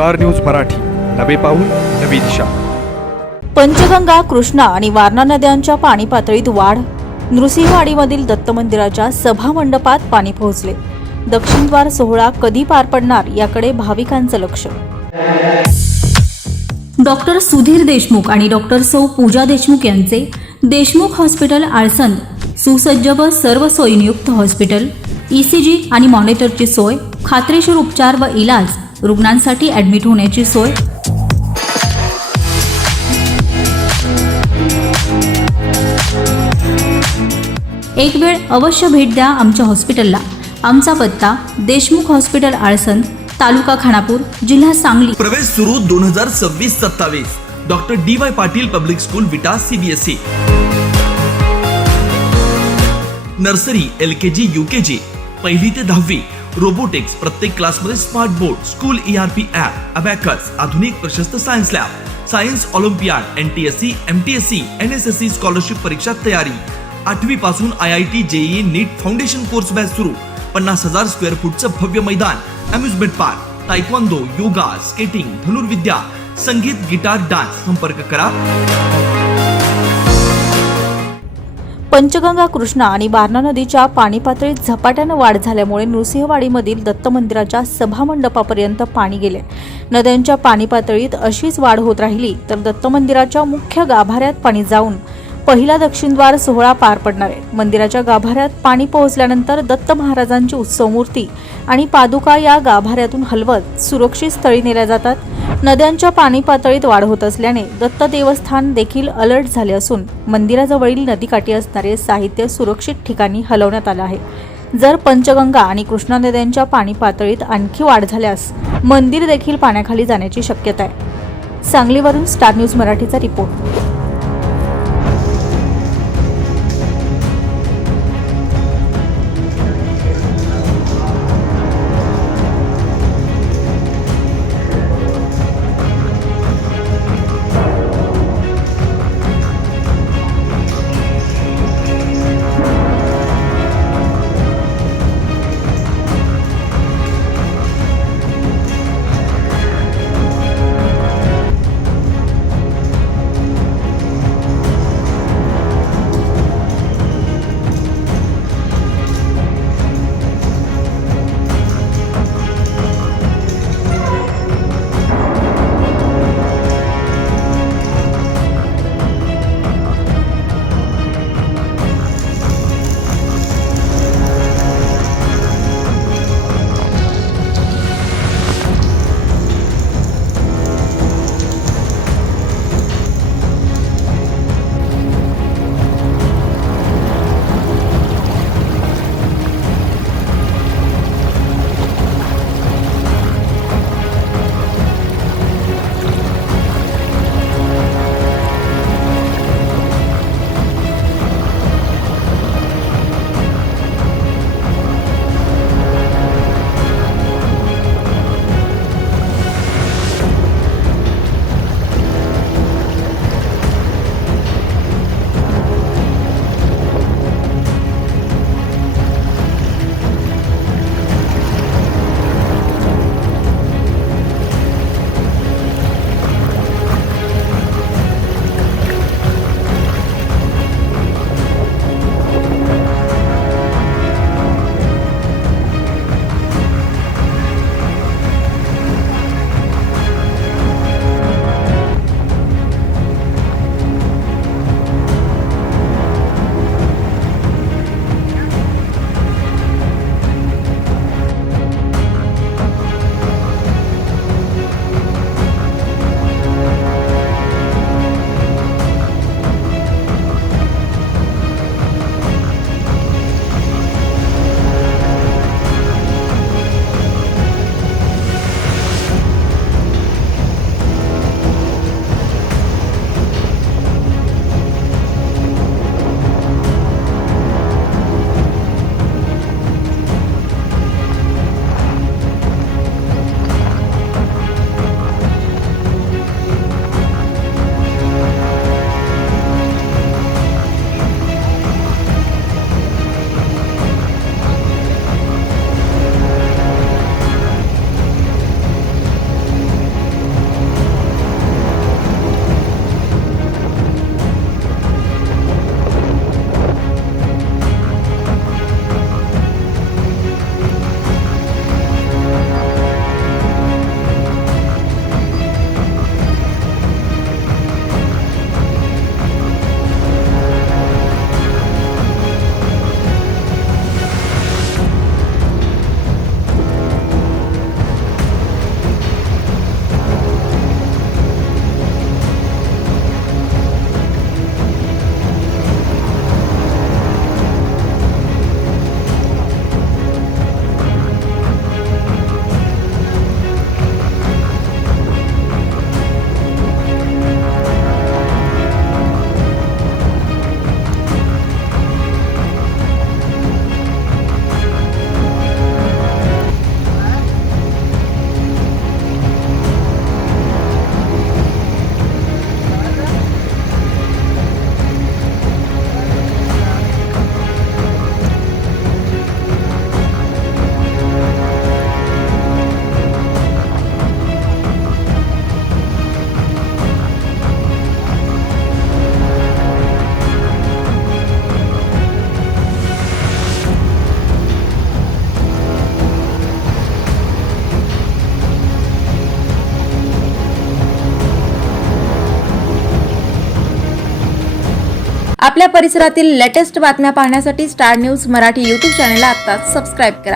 Star news Marathi, नवे पाऊल नवी दिशा। पंचगंगा, कृष्णा आणि वारणा नद्यांच्या पाणी पातळीत वाढ। नृसिंहवाडीमधील दत्त मंदिराच्या सभा मंडपात पाणी पोहोचले। दक्षिणद्वार सोहळा कधी पार पडणार याकडे भाविकांचं लक्ष। डॉक्टर सुधीर देशमुख आणि डॉक्टर सौ पूजा देशमुख यांचे देशमुख हॉस्पिटल आळसंद सुसज्ज व सर्व सोयीयुक्त हॉस्पिटल, ECG आणि मॉनिटरची सोय, खात्रीशीर उपचार व इलाज, रुग्णांसाठी ॲडमिट होण्याची सोय। एक वेळ अवश्य भेट द्या आमच्या हॉस्पिटलला। आमचा पत्ता देशमुख हॉस्पिटल आळसंद, तालुका खानापूर, जिल्हा सांगली। प्रवेश सुरू 2026-27। Doctor DY Patil public school विटा CBSE। नर्सरी, LKG, UKG, पहिली ते 10वी, रोबोटिक्स, प्रत्येक क्लासमध्ये smart board, school ERP app, abacus, आधुनिक प्रशस्त science lab, science Olympiad, NTSC, MTSC, NSSC scholarship परीक्षा तयारी। 8वी पासून IIT, JEE, नीट फाउंडेशन कोर्स बॅच सुरू। 50,000 स्क्वेअर फूटचं भव्य मैदान, amusement park, taekwondo, yoga, skating, धनुर्विद्या, संगीत, गिटार, डान्स। संपर्क करा। पंचगंगा, कृष्णा आणि वारणा नदीच्या पाणी पातळीत झपाट्याने वाढ झाल्यामुळे नृसिंहवाडीमधील दत्त मंदिराच्या सभा मंडपापर्यंत पाणी गेले। नद्यांच्या पाणी पातळीत अशीच वाढ होत राहिली तर दत्त मंदिराच्या मुख्य गाभाऱ्यात पाणी जाऊन पहिला दक्षिणद्वार सोहळा पार पडणार आहे। मंदिराच्या गाभाऱ्यात पाणी पोहोचल्यानंतर दत्त महाराजांची उत्सव मूर्ती आणि पादुका या गाभाऱ्यातून हलवत सुरक्षित स्थळी नेल्या जातात। नद्यांच्या पाणी पातळीत वाढ होत असल्याने दत्त देवस्थान देखील अलर्ट झाले असून मंदिराजवळील नदीकाठी असणारे साहित्य सुरक्षित ठिकाणी हलवण्यात आलं आहे। जर पंचगंगा आणि कृष्णा नद्यांच्या पाणी पातळीत आणखी वाढ झाल्यास मंदिर देखील पाण्याखाली जाण्याची शक्यता आहे। सांगलीवरून स्टार न्यूज मराठीचा रिपोर्ट। आपल्या परिसरातील लेटेस्ट बातम्या पाहण्यासाठी स्टार न्यूज मराठी यूट्यूब चॅनलला आत्ताच सबस्क्राईब करा.